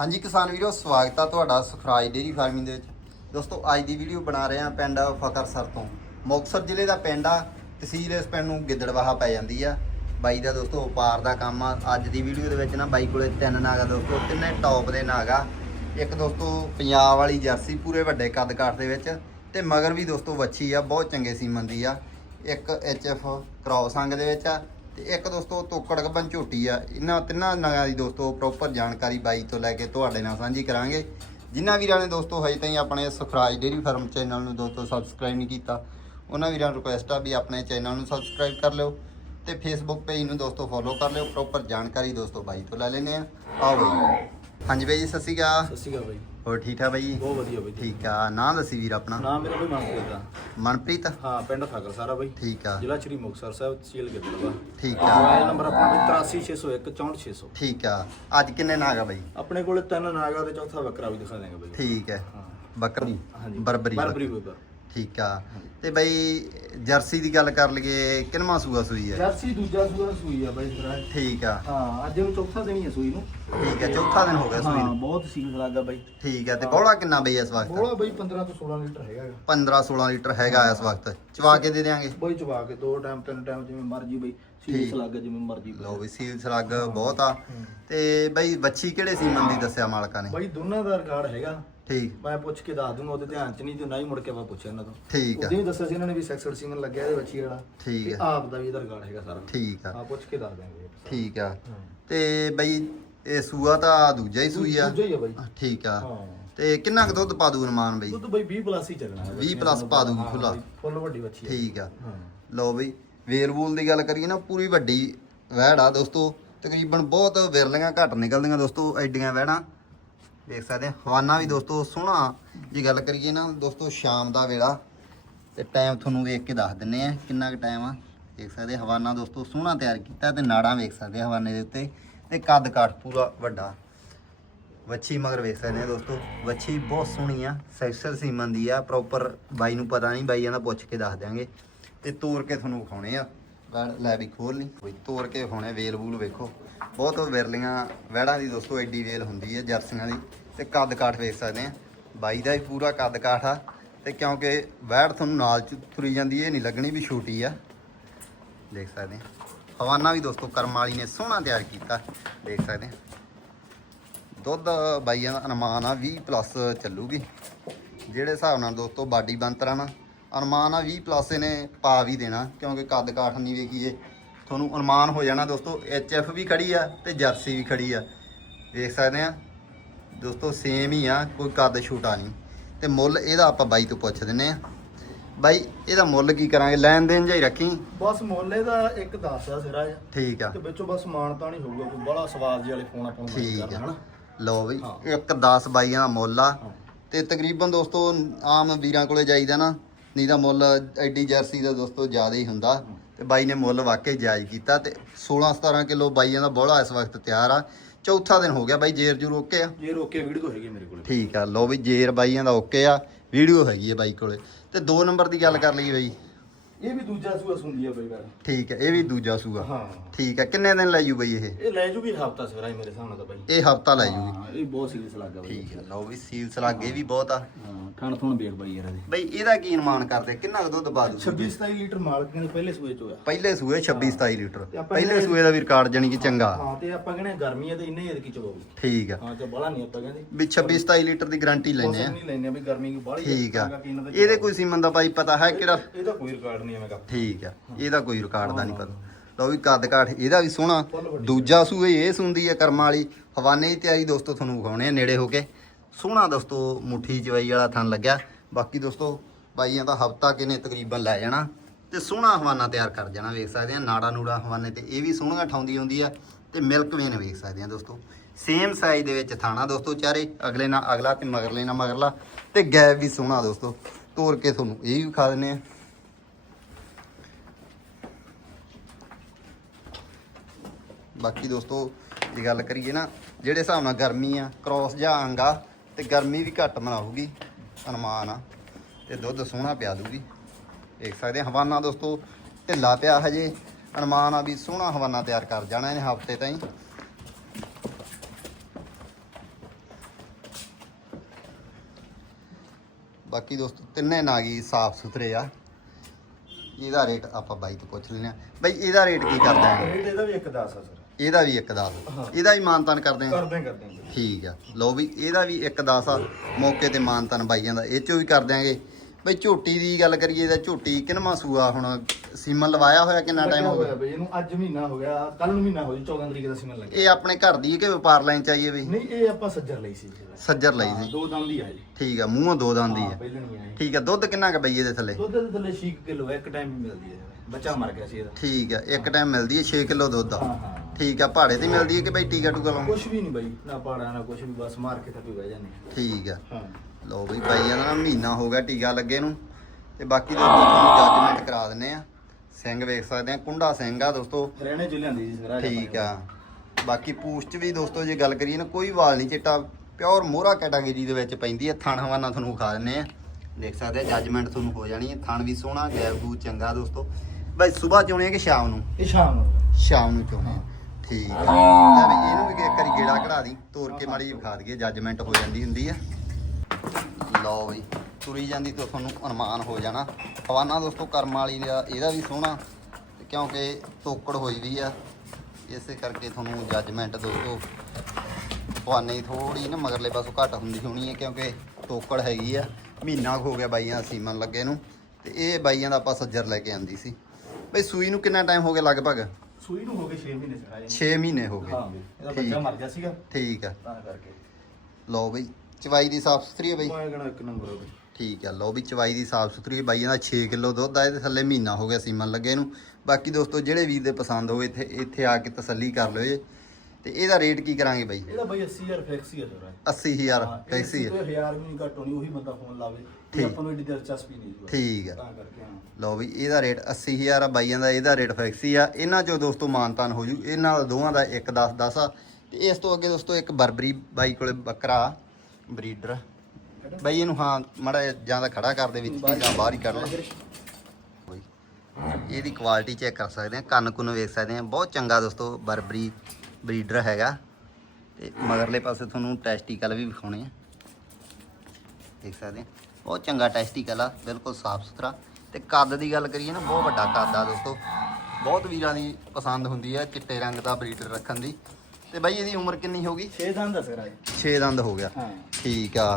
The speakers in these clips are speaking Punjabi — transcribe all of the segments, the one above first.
ਹਾਂਜੀ ਕਿਸਾਨ ਵੀਰੋ, ਸਵਾਗਤ ਆ ਤੁਹਾਡਾ ਸੁਖਰਾਜ ਡੇਰੀ ਫਾਰਮਿੰਗ ਦੇ ਵਿੱਚ। ਦੋਸਤੋ, ਅੱਜ ਦੀ ਵੀਡੀਓ ਬਣਾ ਰਹੇ ਆ ਪਿੰਡ ਫਕਰਸਰ ਤੋਂ। ਮੁਕਤਸਰ ਜ਼ਿਲ੍ਹੇ ਦਾ ਪਿੰਡ ਆ, ਤਹਿਸੀਲ ਇਸ ਪਿੰਡ ਨੂੰ ਗਿੱਦੜਵਾਹਾ ਪੈ ਜਾਂਦੀ ਆ। ਬਾਈ ਦਾ ਦੋਸਤੋ, ਵਪਾਰ ਦਾ ਕੰਮ ਆ। ਅੱਜ ਦੀ ਵੀਡੀਓ ਦੇ ਵਿੱਚ ਨਾ ਬਾਈ ਕੋਲੇ ਤਿੰਨ ਨਾਗਾ ਦੋਸਤੋ, ਤਿੰਨੇ ਟੌਪ ਦੇ ਨਾਗਾ। ਇੱਕ ਦੋਸਤੋ, ਪੰਜਾਬ ਵਾਲੀ ਜਰਸੀ, ਪੂਰੇ ਵੱਡੇ ਕੱਦ ਕਾਠ ਦੇ ਵਿੱਚ। ਤੇ ਮਗਰ ਵੀ ਦੋਸਤੋ, ਵੱਛੀ ਆ, ਬਹੁਤ ਚੰਗੇ ਸੀਮਨ ਦੀ ਆ। ਇੱਕ ਐਚਐਫ ਕ੍ਰੋਸ ਅੰਗ ਦੇ ਵਿੱਚ ਆ। ਤੇ ਇੱਕ ਦੋਸਤੋ ਤੋਕੜ ਕਬਨ ਝੋਟੀ ਆ। ਇਹਨਾਂ ਤਿੰਨਾਂ ਨਗਾਂ ਦੀ ਦੋਸਤੋ ਪ੍ਰੋਪਰ ਜਾਣਕਾਰੀ ਬਾਈ ਤੋਂ ਲੈ ਕੇ ਤੁਹਾਡੇ ਨਾਲ ਸਾਂਝੀ ਕਰਾਂਗੇ। ਜਿਨ੍ਹਾਂ ਵੀਰਾਂ ਨੇ ਦੋਸਤੋ, ਹਜੇ ਤਾਈਂ ਆਪਣੇ ਸੁਖਰਾਜ ਡੇਰੀ ਫਾਰਮ ਚੈਨਲ ਨੂੰ ਦੋਸਤੋ ਸਬਸਕ੍ਰਾਈਬ ਨਹੀਂ ਕੀਤਾ, ਉਹਨਾਂ ਵੀਰਾਂ ਨੂੰ ਰਿਕੁਐਸਟ ਆ ਵੀ ਆਪਣੇ ਚੈਨਲ ਨੂੰ ਸਬਸਕ੍ਰਾਈਬ ਕਰ ਲਿਓ ਤੇ ਫੇਸਬੁੱਕ ਪੇਜ ਨੂੰ ਦੋਸਤੋ ਫੋਲੋ ਕਰ ਲਿਓ। ਪ੍ਰੋਪਰ ਜਾਣਕਾਰੀ ਦੋਸਤੋ ਬਾਈ ਤੋਂ ਲੈ ਲੈਨੇ ਆ। ਆਓ ਬਾਈ। ਹਾਂਜੀ ਬਾਈ ਜੀ, ਸਤਿ ਸ਼੍ਰੀ ਅਕਾਲ। ਸਤਿ ਸ਼੍ਰੀ ਅਕਾਲ ਬਾਈ। ਹੋਰ ਠੀਕ ਠਾਕ ਬਾਈ ਜੀ? ਬਹੁਤ ਵਧੀਆ ਬਾਈ ਠੀਕ ਆ। ਨਾਂ ਦੱਸੀ ਵੀਰ ਆਪਣਾ। ਨਾਮ ਮੇਰਾ ਬਾਈ ਮਨਪ੍ਰੀਤ ਦਾ ਮਨਪ੍ਰੀਤ? ਹਾਂ ਪਿੰਡ ਫਾਗਲ ਸਾਰਾ ਬਾਈ। ਠੀਕ ਆ। ਜ਼ਿਲ੍ਹਾ ਸ਼੍ਰੀ ਮੁਕਤਸਰ ਸਾਹਿਬ ਤਹਿਸੀਲ ਗਿੱਦੜਵਾ ਠੀਕ ਆ। ਮੋਬਾਈਲ ਨੰਬਰ ਆਪਣਾ ਬਾਈ 83601 64600 ਠੀਕ ਆ। ਅੱਜ ਕਿੰਨੇ ਨਾਗ ਆ ਬਾਈ? ਆਪਣੇ ਕੋਲੇ ਤਿੰਨ ਨਾਗਾ ਤੇ ਚੌਥਾ ਬੱਕਰਾ ਵੀ ਦਿਖਾ ਦਾਂਗੇ ਬਾਈ। ਠੀਕ ਹੈ। ਹਾਂ। ਬੱਕਰੀ ਬਰਬਰੀ ਬਰਬਰੀ ਬੱਕਰਾ। ਠੀਕ ਆ। ਤੇ ਬਈ ਜਰਸੀ ਦੀ ਗੱਲ ਕਰ ਲਈਏ ਕਿੰਨਵਾਂ ਸੂਆ ਸੂਈ ਹੈ? ਜਰਸੀ ਦੂਜਾ ਸੂਆ ਸੂਈ ਆ ਬਾਈ ਤੇਰਾ ਠੀਕ ਆ। ਹਾਂ ਅੱਜ ਨੂੰ ਚੌਥਾ ਦਿਨ ਹੀ ਆ ਸੂਈ ਨੂੰ। ਠੀਕ ਹੈ ਚੌਥਾ ਦਿਨ ਹੋ ਗਿਆ ਸੂਈ ਹਾਂ ਨੂੰ ਬਹੁਤ ਸੀਲ ਲੱਗਾ ਬਾਈ। ਠੀਕ ਹੈ ਤੇ ਬੋਲਾ ਕਿੰਨਾ ਬਈ ਇਸ ਵਕਤ? ਬੋਲਾ ਬਾਈ 15 ਤੋਂ 16 ਲੀਟਰ ਹੈਗਾ ਗਾ। 15 16 ਲੀਟਰ ਹੈਗਾ ਇਸ ਵਕਤ। ਚਵਾ ਕੇ ਦੇ ਦੇਾਂਗੇ ਬਾਈ ਚਵਾ ਕੇ ਦੋ ਟਾਈਮ ਤਿੰਨ ਟਾਈਮ ਜਿਵੇਂ ਮਰਜ਼ੀ ਬਾਈ। ਠੀਕ। ਸੀਲ ਲੱਗ ਜਿਵੇਂ ਮਰਜ਼ੀ ਲੋ ਵੀ ਸੀਲ ਸਲੱਗ ਬਹੁਤ ਆ। ਤੇ ਬਈ ਬੱਚੀ ਕਿਹੜੇ ਸੀਮਨ ਦੀ ਦੱਸਿਆ ਮਾਲਕਾਂ ਨੇ? ਬਾਈ ਦੋਨਾਂ ਦਾ ਰਿਕਾਰਡ ਹੈਗਾ। ਠੀਕ। ਮੈਂ ਪੁੱਛ ਕੇ ਦੱਸ ਦੂੰਗਾ ਉਹਦੇ ਧਿਆਨ ਚ ਨਹੀਂ ਤੇ ਨਾ ਹੀ ਮੁੜ ਕੇ ਆਪਾਂ ਪੁੱਛਿਆ ਇਹਨਾਂ ਤੋਂ। ਠੀਕ ਆ। ਉਹਦੇ ਵੀ ਦੱਸਿਆ ਸੀ ਇਹਨਾਂ ਨੇ ਵੀ ਸੈਕਸਡ ਸੀਮਨ ਲੱਗਿਆ ਇਹਦੇ ਬੱਚੀ ਵਾਲਾ। ਠੀਕ ਤੇ ਆ ਆਪ ਦਾ ਵੀ ਇਹਦਾ ਰਿਕਾਰਡ ਹੈਗਾ ਸਾਰਾ। ਠੀਕ ਆ। ਹਾਂ ਪੁੱਛ ਕੇ ਦੱਸ ਦਾਂਗੇ ਠੀਕ ਆ। ਹਾਂ। ਤੇ ਬਈ ਇਹ ਸੂਆ ਤਾਂ ਦੂਜਾ ਹੀ ਸੂਈ ਆ। ਦੂਜਾ ਹੀ ਆ ਬਾਈ। ਠੀਕ ਆ। ਹਾਂ। ਤੇ ਕਿੰਨਾ ਕੁ ਦੁੱਧ ਪਾ ਦੂ ਅਨੁਮਾਨ ਬਈ? ਦੁੱਧ ਬਾਈ 20 ਪਲੱਸ ਹੀ ਚੱਲਣਾ ਹੈ 20 plus ਪਾ ਦੂਗੀ ਖੁੱਲਾ। ਫੁੱਲ ਵੱਡੀ ਬੱਚੀ ਹੈ ਠੀਕ ਆ। ਹਾਂ। ਲਓ ਬਈ ਵੇਰਵੂਲ ਦੀ ਗੱਲ ਕਰੀਏ ਨਾ ਪੂਰੀ ਵੱਡੀ ਵਹਿੜ ਆ ਦੋਸਤੋ। ਤਕਰੀਬਨ ਬਹੁਤ ਵਿਰਲੀਆਂ ਘੱਟ ਨਿਕਲਦੀਆਂ ਦੋਸਤੋ ਐਡੀਆਂ ਵਹਿੜਾਂ। ਦੇਖ ਸਕਦੇ ਆ ਹਵਾਨਾ ਵੀ ਦੋਸਤੋ ਸੋਹਣਾ। ਜੇ ਗੱਲ ਕਰੀਏ ਨਾ ਦੋਸਤੋ ਸ਼ਾਮ ਦਾ ਵੇਲਾ। ਤੇ ਟਾਈਮ ਤੁਹਾਨੂੰ ਵੇਖ ਕੇ ਦੱਸ ਦਿੰਨੇ ਆ ਕਿੰਨਾ ਕੁ ਟਾਈਮ ਆ। ਦੇਖ ਸਕਦੇ ਆ, ਹਵਾਨਾ ਦੋਸਤੋ ਸੋਹਣਾ ਤਿਆਰ ਕੀਤਾ ਤੇ ਨਾੜਾਂ ਵੇਖ ਸਕਦੇ ਆ ਹਵਾਨੇ ਦੇ ਉੱਤੇ। ਤੇ ਕੱਦ ਕਾਠ ਪੂਰਾ ਵੱਡਾ। ਵੱਛੀ ਮਗਰ ਵੇਖ ਸਕਦੇ ਆ ਦੋਸਤੋ। ਵੱਛੀ ਬਹੁਤ ਸੋਹਣੀ ਆ, ਸੈਕਸਰ ਸੀਮਨ ਦੀ ਆ ਪ੍ਰੋਪਰ ਬਾਈ ਨੂੰ ਪਤਾ ਨਹੀਂ ਬਾਈਆਂ ਦਾ ਪੁੱਛ ਕੇ ਦੱਸ ਦਿਆਂਗੇ। ਤੇ ਤੋੜ ਕੇ ਤੁਹਾਨੂੰ ਵਿਖਾਉਣੇ ਆ। ਵੈੜ ਲੈ ਵੀ ਖੋਲ ਨਹੀਂ ਕੋਈ ਤੋੜ ਕੇ ਵਿਖਾਉਣੇ, ਵੇਲ ਵੂਲ ਵੇਖੋ। ਬਹੁਤ ਵਿਰਲੀਆਂ ਵੈੜਾਂ ਦੀ ਦੋਸਤੋ, ਐਡੀ ਵੇਲ ਹੁੰਦੀ ਹੈ ਜਰਸੀਆਂ ਦੀ। ਤੇ ਕੱਦ ਕਾਠ ਵੇਖ ਸਕਦੇ ਆ। ਬਾਈ ਦਾ ਵੀ ਪੂਰਾ ਕੱਦ ਕਾਠ ਆ। ਤੇ ਕਿਉਂਕਿ ਵੈੜ ਤੁਹਾਨੂੰ ਨਾਲ ਚ ਤੁਰੀ ਜਾਂਦੀ ਇਹ ਨਹੀਂ ਲੱਗਣੀ ਵੀ ਛੋਟੀ ਆ। ਦੇਖ ਸਕਦੇ ਆ। ਹਵਾਨਾ ਵੀ ਦੋਸਤੋ ਕਰਮ ਵਾਲੀ ਨੇ ਸੋਹਣਾ ਤਿਆਰ ਕੀਤਾ, ਦੇਖ ਸਕਦੇ ਆ ਦੁੱਧ ਬਾਈਆਂ ਦਾ ਅਨੁਮਾਨ ਆ 20 ਪਲੱਸ ਚੱਲੂਗੀ। ਜਿਹੜੇ ਹਿਸਾਬ ਨਾਲ ਦੋਸਤੋ ਬਾਡੀ ਬੰਤਰਾਂ ਨਾ, ਅਨੁਮਾਨ ਆ 20 ਪਲੱਸ ਇਹਨੇ ਪਾ ਵੀ ਦੇਣਾ, ਕਿਉਂਕਿ ਕੱਦ ਕਾਠ ਨਹੀਂ ਵੇਖੀ ਜੇ। ਤੁਹਾਨੂੰ ਅਨੁਮਾਨ ਹੋ ਜਾਣਾ ਦੋਸਤੋ ਐਫ ਵੀ ਖੜੀ ਆ ਤੇ ਜਰਸੀ ਵੀ ਖੜੀ ਆ। ਦੇਖ ਸਕਦੇ ਆ ਦੋਸਤੋ ਸੇਮ ਹੀ ਆ, ਕੋਈ ਕੱਦ ਛੋਟਾ ਨਹੀਂ। ਤੇ ਮੁੱਲ ਇਹਦਾ ਆਪਾਂ ਬਾਈ ਤੋਂ ਪੁੱਛ ਦਿੰਨੇ ਆ ਬਾਈ ਇਹਦਾ ਮੁੱਲ ਕੀ ਕਰਾਂਗੇ? ਲੈਣ ਦੇਣ ਜਾਈ ਰੱਖੀ। ਬਸ ਮੋਲੇ ਦਾ ਇੱਕ ਦੱਸ ਆ ਸਿਰਾ ਜਿਹਾ। ਠੀਕ ਆ। ਤੇ ਵਿੱਚੋਂ ਬਸ ਮਾਨਤਾ ਨਹੀਂ ਹੋਊਗਾ ਕੋਈ ਬੜਾ ਸਵਾਦ ਜਿਹੇ ਵਾਲੇ ਫੋਨ ਆਪਾਂ ਨੂੰ ਠੀਕ ਆ। ਹਨਾ? ਲਓ ਬਈ। ਇੱਕ 10 ਬਾਈਆਂ ਦਾ ਮੁੱਲ ਆ। ਤੇ ਤਕਰੀਬਨ ਦੋਸਤੋ ਆਮ ਵੀਰਾਂ ਕੋਲੇ ਜਾਈਦਾ ਨਾ ਨਹੀਂ ਤਾਂ ਮੁੱਲ ਐਡੀ ਜਰਸੀ ਦਾ ਦੋਸਤੋ ਜ਼ਿਆਦਾ ਹੀ ਹੁੰਦਾ। ਤੇ ਬਾਈ ਨੇ ਮੁੱਲ ਵਾਕਈ ਜਾਇਜ਼ ਕੀਤਾ ਤੇ 16 17 ਕਿਲੋ ਬਾਈਆਂ ਦਾ ਬੋਲਾ ਇਸ ਵਕਤ ਤਿਆਰ ਆ। ਚੌਥਾ ਦਿਨ ਹੋ ਗਿਆ ਬਾਈ ਜੇਰ ਜੂ ਓਕੇ ਆ? ਜੇ ਰੋਕੇ ਵੀਡੀਓ ਹੈਗੀ ਮੇਰੇ ਕੋਲ। ਠੀਕ ਆ। ਲਓ ਵੀ ਜੇਰ ਬਾਈਆਂ ਦਾ ਓਕੇ ਆ। ਵੀਡੀਓ ਹੈਗੀ ਆ ਬਾਈ ਕੋਲੇ। ਤੇ 2 ਨੰਬਰ ਦੀ ਗੱਲ ਕਰ ਲਈਏ ਬਾਈ। ਇਹ ਵੀ ਦੂਜਾ ਸੂਆ ਸੁਣਦੀ ਆ ਬਈ ਗੱਲ ਠੀਕ ਹੈ ਇਹ ਵੀ ਦੂਜਾ ਸੂਗਾ ਹਾਂ। ਠੀਕ ਹੈ ਕਿੰਨੇ ਦਿਨ ਲੈ ਜੂ ਬਈ ਇਹ? ਇਹ ਲੈ ਜੂਗੀ ਹਫਤਾ ਸਿਰਾ ਹੀ ਮੇਰੇ ਹਿਸਾਬ ਨਾਲ ਤਾਂ ਬਾਈ। ਇਹ ਹਫਤਾ ਲੈ ਜੂਗੀ। ਹਾਂ ਇਹ ਬਹੁਤ ਸੀਰੀਅਸ ਲੱਗਾ ਬਾਈ ਠੀਕ ਹੈ ਲਓ ਵੀ ਸੀਲਸ ਲੱਗੇ ਵੀ ਬਹੁਤ ਆ। ਹਾਂ ਥਣ ਥਣ ਵੇਖ ਬਾਈ ਯਾਰ ਇਹਦੇ ਬਈ ਇਹਦਾ ਕੀ ਅਨੁਮਾਨ ਕਰਦੇ? ਕਿੰਨਾ ਕੁ ਦੁੱਧ ਪਾ ਦੂ 26 27 ਲੀਟਰ ਮਾਲਕ ਨੇ ਪਹਿਲੇ ਸੂਏ ਚ ਹੋਇਆ। ਪਹਿਲੇ ਸੂਏ 26 27 ਲੀਟਰ। ਤੇ ਆਪਾਂ ਪਹਿਲੇ ਇਹਦੇ- ਸੂਏ ਦਾ ਵੀ ਰਿਕਾਰਡ ਜਾਨੀ ਕਿ ਚੰਗਾ। ਹਾਂ ਤੇ ਆਪਾਂ ਕਹਿੰਦੇ ਗਰਮੀ ਹੈ ਤੇ ਇੰਨੇ ਹੀ ਕੀ ਚਵਾਉਗੀ ਠੀਕ ਆ। ਹਾਂ ਤੇ ਬੜਾ ਨਹੀਂ ਆਪਾਂ ਕਹਿੰਦੇ। ਵੀ 26 27 ਲੀਟਰ ਦੀ ਗਾਰੰਟੀ ਲੈਨੇ ਆ। ਨਹੀਂ ਲੈਣੇ ਵੀ ਗਰਮੀ ਕੀ ਬਾਹਲੀ ਠੀਕ ਆ। ਇਹਦੇ ਕੋਈ ਸੀਮਨ ਦਾ ਬਾਈ ਪਤਾ ਹੈ ਕਿਹੜਾ? ਇਹਦਾ ਕੋਈ ਰਿਕਾਰਡ ਨਹੀਂ ਐਵੇਂ ਠੀਕ ਆ। ਇਹਦਾ ਕੋਈ ਰਿਕਾਰਡ ਦਾ ਨਹੀਂ ਪਤਾ। ਲਓ ਵੀ ਕੱਦ ਕਾਠ, ਇਹਦਾ ਵੀ ਸੋਹਣਾ। ਦੂਜਾ ਸੂਏ ਇਹ ਸੁੰਦੀ ਹੈ ਕਰਮਾਂ ਵਾਲੀ। ਹਵਾਨੇ ਦੀ ਤਿਆਰੀ ਦੋਸਤੋ ਤੁਹਾਨੂੰ ਵਿਖਾਉਣੇ ਆ ਨੇੜੇ ਹੋ ਕੇ। ਸੋਹਣਾ ਦੋਸਤੋ ਮੁੱਠੀ ਜਵਾਈ ਵਾਲਾ ਥਣ ਲੱਗਿਆ। ਬਾਕੀ ਦੋਸਤੋ ਬਾਈਆਂ ਦਾ ਹਫਤਾ ਕਿਨੇ ਤਕਰੀਬਨ ਲੈ ਜਾਣਾ ਤੇ ਸੋਹਣਾ ਹਵਾਨਾ ਤਿਆਰ ਕਰ ਜਾਣਾ, ਵੇਖ ਸਕਦੇ ਆ। ਨਾੜਾ ਨੂੜਾ ਹਵਾਨੇ ਤੇ ਇਹ ਵੀ ਸੋਹਣਾ ਠਾਉਂਦੀ ਹੁੰਦੀ ਆ ਤੇ ਮਿਲਕ ਵੇਨ ਵੇਖ ਸਕਦੇ ਆ ਦੋਸਤੋ। ਸੇਮ ਸਾਈਜ਼ ਦੇ ਵਿੱਚ ਥਾਣਾ ਦੋਸਤੋ ਚਾਰੇ, ਅਗਲੇ ਨਾਲ ਅਗਲਾ ਤੇ ਮਗਰਲੇ ਨਾਲ ਮਗਰਲਾ ਤੇ ਗੈਪ ਵੀ ਸੋਹਣਾ ਦੋਸਤੋ। ਤੋਰ ਕੇ ਤੁਹਾਨੂੰ ਇਹ ਵੀ ਵਿਖਾ ਦਿੰਨੇ ਆ। ਬਾਕੀ ਦੋਸਤੋ, ਜੇ ਗੱਲ ਕਰੀਏ ਨਾ, ਜਿਹੜੇ ਹਿਸਾਬ ਨਾਲ ਗਰਮੀ ਆ ਕ੍ਰੋਸ ਜਾਂ ਅੰਗਾ, ਤੇ ਗਰਮੀ ਵੀ ਘੱਟ ਮਨਾਉਗੀ ਅਨੁਮਾਨ ਆ। ਤੇ ਦੁੱਧ ਸੋਹਣਾ ਪਿਆ ਦੂਗੀ ਦੇਖ ਸਕਦੇ ਹਵਾਨਾ ਦੋਸਤੋ, ਢਿੱਲਾ ਪਿਆ ਹਜੇ। ਅਨੁਮਾਨ ਆ ਵੀ ਸੋਹਣਾ ਹਵਾਨਾ ਤਿਆਰ ਕਰ ਜਾਣਾ ਇਹਨੇ ਹਫ਼ਤੇ ਤਾਈਂ। ਬਾਕੀ ਦੋਸਤੋ, ਤਿੰਨੇ ਨਾਗੀ ਸਾਫ਼ ਸੁਥਰੇ ਆ। ਇਹਦਾ ਰੇਟ ਆਪਾਂ ਬਾਈ ਤੋਂ ਪੁੱਛ ਲੈਣਾ ਬਈ, ਇਹਦਾ ਰੇਟ ਕੀ ਕਰਦਾ ਹੈ ਇਹਦਾ ਵੀ 1.10 ਆ ਸਰ। ਇਹਦਾ ਵੀ ਇੱਕ ਦੱਸ। ਇਹਦਾ ਵੀ ਮਾਨਤਾਨ ਕਰਦੇ ਆ? ਕਰਦੇ ਕਰਦੇ ਹਾਂ ਠੀਕ ਆ। ਲਓ ਵੀ ਇਹਦਾ ਵੀ ਇੱਕ 10 ਆ। ਮੌਕੇ ਤੇ ਮਾਨਤਾਨ ਬਾਈਆਂ ਦਾ। ਇਹ ਚੋਂ ਵੀ ਕਰ ਦਿਆਂਗੇ ਬਈ ਝੋਟੀ ਦੀ ਗੱਲ ਕਰੀਏ ਤਾਂ ਝੋਟੀ ਕਿੰਨਵਾਂ ਸੂਆ ਹੁਣ ਸੀਮਨ ਲਵਾਇਆ ਹੋਇਆ ਕਿੰਨਾ ਟਾਈਮ ਹੋ ਗਿਆ? ਬਈ ਇਹਨੂੰ ਅੱਜ ਮਹੀਨਾ ਹੋ ਗਿਆ ਕੱਲ ਨੂੰ ਮਹੀਨਾ ਹੋ ਜੀ 14 ਤਰੀਕ ਦਾ ਸਿਮਨ ਲੱਗਿਆ। ਇਹ ਆਪਣੇ ਘਰ ਦੀ ਹੈ ਕਿ ਵਪਾਰ ਲਾਈਨ ਚਾਹੀਏ ਬਈ? ਨਹੀਂ ਇਹ ਆਪਾਂ ਸੱਜਰ ਲਈ ਸੀ। ਸੱਜਰ ਲਈ ਸੀ। ਦੋ ਦੰਦ ਹੀ ਆ ਜੀ। ਠੀਕ ਆ ਮੂੰਹੋਂ ਦੋ ਦੰਦ ਦੀ ਹਾਂ, ਆ। ਠੀਕ ਆ ਦੁੱਧ ਕਿੰਨਾ ਕੁ ਬਈ ਇਹਦੇ ਥੱਲੇ? ਦੁੱਧ ਦੇ ਥੱਲੇ 6 ਕਿਲੋ ਇੱਕ ਟਾਈਮ ਹੀ ਮਿਲਦੀ ਹੈ ਬੱਚਾ ਮਰ ਗਿਆ ਸੀ ਇਹਦਾ। ਠੀਕ ਆ ਇੱਕ ਟਾਈਮ ਮਿਲਦੀ ਹੈ 6 ਕਿਲੋ ਦੁੱਧ ਆ। ਠੀਕ ਆ ਪਹਾੜੇ ਤੇ ਮਿਲਦੀ ਹੈ ਕਿ ਬਈ ਟੀਕਾ ਟੂਕਾ ਲਾਉਂ ਕੁਝ ਵੀ ਨਹੀਂ ਬਾਈ ਨਾ ਪਾੜਾ ਨਾ ਕੁਝ ਵੀ ਬਸ ਮਾਰ ਕੇ ਥੱਪੀ ਬਹਿ ਜਾਂਦੇ। ਠੀਕ ਆ। ਹਾਂ। ਲਓ ਬਈ ਬਾਈ ਇਹਦਾ ਨਾ ਮਹੀਨਾ ਹੋ ਗਿਆ ਟੀਕਾ ਲੱਗੇ ਨੂੰ। ਤੇ ਬਾਕੀ ਦੋਸਤੋ ਤੁਹਾਨੂੰ ਜੱਜਮੈਂਟ ਕਰਾ ਦਿੰਨੇ ਆ। ਸਿੰਘ ਵੇਖ ਸਕਦੇ ਆ ਕੁੰਡਾ ਸਿੰਘ ਆ ਦੋਸਤੋ। ਹਰਿਆਣੇ ਚ ਲਿਆਂਦੀ ਸੀ ਸਰ ਠੀਕ ਆ। ਬਾਕੀ ਪੂਛ ਚ ਵੀ ਦੋਸਤੋ ਜੇ ਗੱਲ ਕਰੀਏ ਨਾ ਕੋਈ ਵਾਲ ਨਹੀਂ ਚਿੱਟਾ। ਪਿਓਰ ਮੋਹਰਾ ਕੈਟਾਗਰੀ ਦੇ ਵਿੱਚ ਪੈਂਦੀ ਹੈ ਥਣ ਹਵਾਨਾ ਤੁਹਾਨੂੰ ਖਾ ਦਿੰਨੇ ਆ। ਦੇਖ ਸਕਦੇ ਆ ਜੱਜਮੈਂਟ ਤੁਹਾਨੂੰ ਹੋ ਜਾਣੀ ਹੈ ਥਣ ਵੀ ਸੋਹਣਾ ਗੈਬ ਗੂ ਚੰਗਾ ਦੋਸਤੋ। ਬਾਈ ਸਵੇਰ ਚੋਣੇ ਆ ਕਿ ਸ਼ਾਮ ਨੂੰ? ਇਹ ਸ਼ਾਮ ਨੂੰ। ਸ਼ਾਮ ਨੂੰ ਚੋਣੇ ਆ। ਠੀਕ ਆ। ਲੈ ਵੀ ਇਹਨੂੰ ਵੀ ਇੱਕ ਵਾਰੀ ਗੇੜਾ ਕਢਾ ਦੀ ਤੋੜ ਕੇ ਮਾੜੀ ਵਿਖਾ ਦਈਏ ਜੱਜਮੈਂਟ ਹੋ ਜਾਂਦੀ ਹੁੰਦੀ ਆ। ਲਓ ਬਈ ਤੁਰੀ ਜਾਂਦੀ ਤੋਂ ਤੁਹਾਨੂੰ ਅਨੁਮਾਨ ਹੋ ਜਾਣਾ। ਹਵਾਨਾ ਦੋਸਤੋ ਕਰਮ ਵਾਲੀ ਦਾ ਇਹਦਾ ਵੀ ਸੋਹਣਾ ਕਿਉਂਕਿ ਤੋਕੜ ਹੋਈ ਵੀ ਆ ਇਸੇ ਕਰਕੇ ਤੁਹਾਨੂੰ ਜੱਜਮੈਂਟ ਦੋਸਤੋ ਹਵਾਨੇ ਥੋੜੀ ਨਾ ਮਗਰਲੇ ਪਾਸੋਂ ਘੱਟ ਹੁੰਦੀ ਹੋਣੀ ਹੈ ਕਿਉਂਕਿ ਤੋਕੜ ਹੈਗੀ ਆ। ਮਹੀਨਾ ਹੋ ਗਿਆ ਬਾਈਆਂ ਸੀਮਨ ਲੱਗੇ ਨੂੰ ਤੇ ਇਹ ਬਾਈਆਂ ਦਾ ਆਪਾਂ ਸੱਜਰ ਲੈ ਕੇ ਆਂਦੀ ਸੀ। ਬਈ ਸੂਈ ਨੂੰ ਕਿੰਨਾ ਟਾਈਮ ਹੋ ਗਿਆ ਲਗਭਗ? ਸੂਈ ਨੂੰ ਹੋ ਗਏ 6 ਮਹੀਨੇ ਆਏ 6 ਮਹੀਨੇ ਹੋ ਹਾਂ ਗਏ। ਵੀ ਇਹਦਾ। ਬੱਚਾ ਮਰ ਗਿਆ ਸੀਗਾ। ਠੀਕ ਆ। ਤਾਂ ਕਰਕੇ। ਲਓ ਬਈ ਚਵਾਈ ਦੀ ਸਾਫ਼ ਸੁਥਰੀ ਹੈ ਬਈ? ਕਹਣਾ ਇੱਕ ਨੰਬਰ ਹੋ ਗਿਆ ਠੀਕ ਆ ਲਓ ਵੀ ਚਵਾਈ ਦੀ ਸਾਫ਼ ਸੁਥਰੀ ਬਾਈਆਂ ਦਾ 6 ਕਿਲੋ ਦੁੱਧ ਆ ਇਹਦੇ ਥੱਲੇ ਮਹੀਨਾ ਹੋ ਗਿਆ ਸੀਮਨ ਲੱਗੇ ਨੂੰ। ਬਾਕੀ ਦੋਸਤੋ ਜਿਹੜੇ ਵੀਰ ਦੇ ਪਸੰਦ ਹੋਵੇ ਇੱਥੇ ਇੱਥੇ ਆ ਕੇ ਤਸੱਲੀ ਕਰ ਲਿਓ ਜੀ। ਤੇ ਇਹਦਾ ਰੇਟ ਕੀ ਕਰਾਂਗੇ ਬਾਈ? ਇਹਦਾ ਬਾਈ 80000 ਫਿਕਸ ਹੀ ਆ ਸਰ 80000 ਫਿਕਸ ਹੀ ਹੈ ਹਜ਼ਾਰ ਵੀ ਨਹੀਂ ਘੱਟ ਹੋਣੀ ਉਹੀ ਬੰਦਾ ਫੋਨ ਲਾਵੇ। ਠੀਕ। ਤੇ ਆਪਾਂ ਨੂੰ ਏਡੀ ਦਿਲਚਸਪੀ ਨਹੀਂ ਠੀਕ ਹਾਂ। ਲਓ ਵੀ ਇਹਦਾ ਰੇਟ 80000 ਆ ਬਾਈਆਂ ਦਾ ਇਹਦਾ ਰੇਟ ਫਿਕਸ ਹੀ ਆ। ਇਹਨਾਂ ਚੋਂ ਦੋਸਤੋ ਮਾਨਤਾਨ ਹੋ ਜੂ। ਇਹਨਾਂ ਦਾ ਦੋਵਾਂ ਦਾ ਇੱਕ 10 10 ਆ। ਤੇ ਇਸ ਤੋਂ ਅੱਗੇ ਦੋਸਤੋ ਇੱਕ ਬਰਬਰੀ ਬਾਈ ਕੋਲੇ ਬੱਕਰਾ। ਬਰੀਡਰ। ਬਾਈ ਇਹਨੂੰ ਹਾਂ ਮੜਾ ਜਾਂ ਤਾਂ ਖੜਾ ਕਰ ਦੇ ਵਿੱਚ ਕੀ ਜਾਂ ਬਾਹਰ ਹੀ ਕੱਢ ਲਾ। ਇਹਦੀ ਕੁਆਲਿਟੀ ਚੈੱਕ ਕਰ ਸਕਦੇ ਆ ਕੰਨ ਕੁੰਨ ਵੇਖ ਸਕਦੇ ਆ ਬਹੁਤ ਚੰਗਾ ਦੋਸਤੋ ਬਰਬਰੀ ਬਰੀਡਰ ਹੈਗਾ। ਤੇ ਮਗਰਲੇ ਪਾਸੇ ਤੁਹਾਨੂੰ ਟੈਸਟੀਕਲ ਵੀ ਵਿਖਾਉਣੇ ਆ। ਦੇਖ ਸਕਦੇ ਆ ਬਹੁਤ ਚੰਗਾ ਟੈਸਟੀਕਲ ਆ ਬਿਲਕੁਲ ਸਾਫ਼ ਸੁਥਰਾ। ਤੇ ਕੱਦ ਦੀ ਗੱਲ ਕਰੀਏ ਨਾ ਬਹੁਤ ਵੱਡਾ ਕੱਦ ਆ ਦੋਸਤੋ। ਬਹੁਤ ਵੀਰਾਂ ਦੀ ਪਸੰਦ ਹੁੰਦੀ ਆ ਚਿੱਟੇ ਰੰਗ ਦਾ ਬਰੀਡਰ ਰੱਖਣ ਦੀ। ਤੇ ਬਾਈ ਇਹਦੀ ਉਮਰ ਕਿੰਨੀ ਹੋਗੀ 6 ਦੰਦ ਸਰ ਆਏ। 6 ਦੰਦ ਹੋ ਗਿਆ। ਹਾਂ। ਠੀਕ ਆ।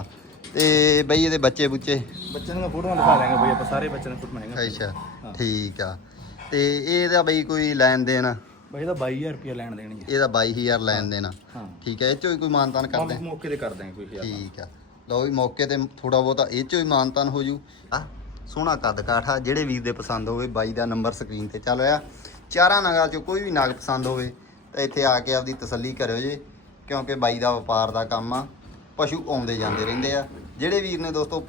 ਤੇ ਬਈ ਇਹਦੇ ਬੱਚੇ ਬੁੱਚੇ? ਬੱਚਿਆਂ ਦੀਆਂ ਫੋਟੋਆਂ ਦਿਖਾ ਦਾਂਗੇ ਬਈ ਆਪਾਂ ਸਾਰੇ ਬੱਚਿਆਂ ਦੀਆਂ ਫੋਟੋਆਂ ਹੈਗੀਆਂ ਅੱਛਾ ਹਾਂ। ਠੀਕ ਆ। ਤੇ ਇਹਦਾ ਬਈ ਕੋਈ ਲੈਣ ਦੇਣ? ਬਈ ਇਹਦਾ 22000 ਰੁਪਏ ਲੈਣ ਦੇਣੀ ਹੈ ਇਹਦਾ 22000 ਲੈਣ ਦੇਣ। ਹਾਂ। ਠੀਕ ਹੈ ਇਹ ਚੋਂ ਕੋਈ ਮਾਨਤਾਨ ਕਰਦੇ? ਮੌਕੇ ਤੇ ਕਰ ਦਾਂਗੇ ਕੋਈ ਠੀਕ ਆ। ਲਓ ਵੀ ਮੌਕੇ ਤੇ ਥੋੜਾ ਬਹੁਤਾ ਇਹ ਚੋਂ ਹੀ ਮਾਨਤਾਨ ਹੋ ਜੂ। ਆ ਸੋਹਣਾ ਕੱਦ ਕਾਠਾ ਜਿਹੜੇ ਵੀਰ ਦੇ ਪਸੰਦ ਹੋਵੇ ਬਾਈ ਦਾ ਨੰਬਰ ਸਕਰੀਨ ਤੇ ਚੱਲ ਰਿਹਾ ਚਾਰਾਂ ਨਗਾਂ ਚੋਂ ਕੋਈ ਵੀ ਨਗ ਪਸੰਦ ਹੋਵੇ ਤਾਂ ਇੱਥੇ ਆ ਕੇ ਆਪਦੀ ਤਸੱਲੀ ਕਰਿਓ ਜੇ, ਕਿਉਂਕਿ ਬਾਈ ਦਾ ਵਪਾਰ ਦਾ ਕੰਮ ਆ, ਪਸ਼ੂ ਆਉਂਦੇ ਜਾਂਦੇ ਰਹਿੰਦੇ ਆ। ਜਿਹੜੇ ਵੀਰ ਨੇ ਦੋਸਤੋ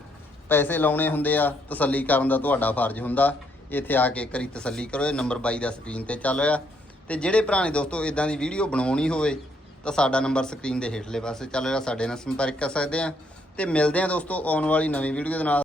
ਪੈਸੇ ਲਾਉਣੇ ਹੁੰਦੇ ਆ, ਤਸੱਲੀ ਕਰਨ ਦਾ ਤੁਹਾਡਾ ਫਰਜ਼ ਹੁੰਦਾ। ਇੱਥੇ ਆ ਕੇ ਕਰੀ ਤਸੱਲੀ ਕਰੋ, ਇਹ ਨੰਬਰ ਬਾਈ ਦਾ ਸਕਰੀਨ ਤੇ ਚੱਲ ਰਿਹਾ। ਤੇ ਜਿਹੜੇ ਭਰਾ ਨੇ ਦੋਸਤੋ ਇਦਾਂ ਦੀ ਵੀਡੀਓ ਬਣਾਉਣੀ ਹੋਵੇ, ਤਾਂ ਸਾਡਾ ਨੰਬਰ ਸਕਰੀਨ ਦੇ ਹੇਠਲੇ ਪਾਸੇ ਚੱਲ ਰਿਹਾ, ਸਾਡੇ ਨਾਲ ਸੰਪਰਕ ਕਰ ਸਕਦੇ ਆ। ਤੇ ਮਿਲਦੇ ਆ ਦੋਸਤੋ ਆਉਣ ਵਾਲੀ ਨਵੀਂ ਵੀਡੀਓ ਦੇ ਨਾਲ।